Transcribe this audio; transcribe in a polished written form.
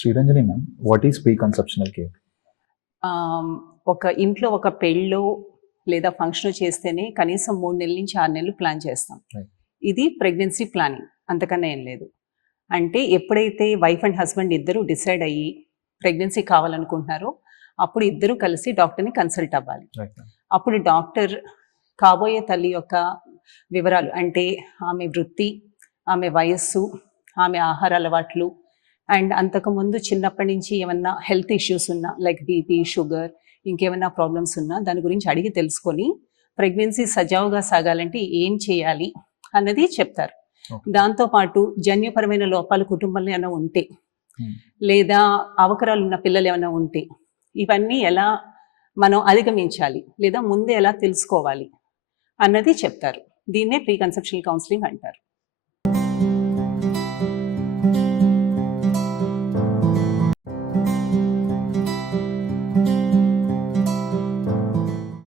Sriranjani ma'am, what is preconceptional care? ఒక ఇంట్లో ఒక పెళ్ళో లేదా ఫంక్షన్ చేస్తేనే కనీసం 3 నెలల నుంచి 6 నెలలు ప్లాన్ చేస్తాం. Right. ఇది ప్రెగ్నెన్సీ ప్లానింగ్, అంతకన్నా ఏం లేదు. అంటే ఎప్పుడైతే వైఫ్ అండ్ హస్బెండ్ ఇద్దరు డిసైడ్ అయ్యి ప్రెగ్నెన్సీ కావాలనుకుంటున్నారో అప్పుడు ఇద్దరు కలిసి డాక్టర్ని కన్సల్ట్ అవ్వాలి. Right. అప్పుడు డాక్టర్ కాబోయే తల్లి యొక్క వివరాలు, అంటే ఆమె వృత్తి, ఆమె వయస్సు, ఆమె ఆహార అలవాట్లు, అండ్ అంతకుముందు చిన్నప్పటి నుంచి ఏమన్నా హెల్త్ ఇష్యూస్ ఉన్నా లైక్ బీపీ, షుగర్, ఇంకేమైనా ప్రాబ్లమ్స్ ఉన్నా దాని గురించి అడిగి తెలుసుకొని ప్రెగ్నెన్సీ సజావుగా సాగాలంటే ఏం చేయాలి అన్నది చెప్తారు. Okay. దాంతోపాటు జన్యుపరమైన లోపాలు కుటుంబంలో ఏమైనా ఉంటే Hmm. లేదా అవకరాలు ఉన్న పిల్లలు ఏమైనా ఉంటే ఇవన్నీ ఎలా మనం అధిగమించాలి లేదా ముందే ఎలా తెలుసుకోవాలి అన్నది చెప్తారు. దీన్నే ప్రీ కన్సెప్షనల్ కౌన్సిలింగ్ అంటారు.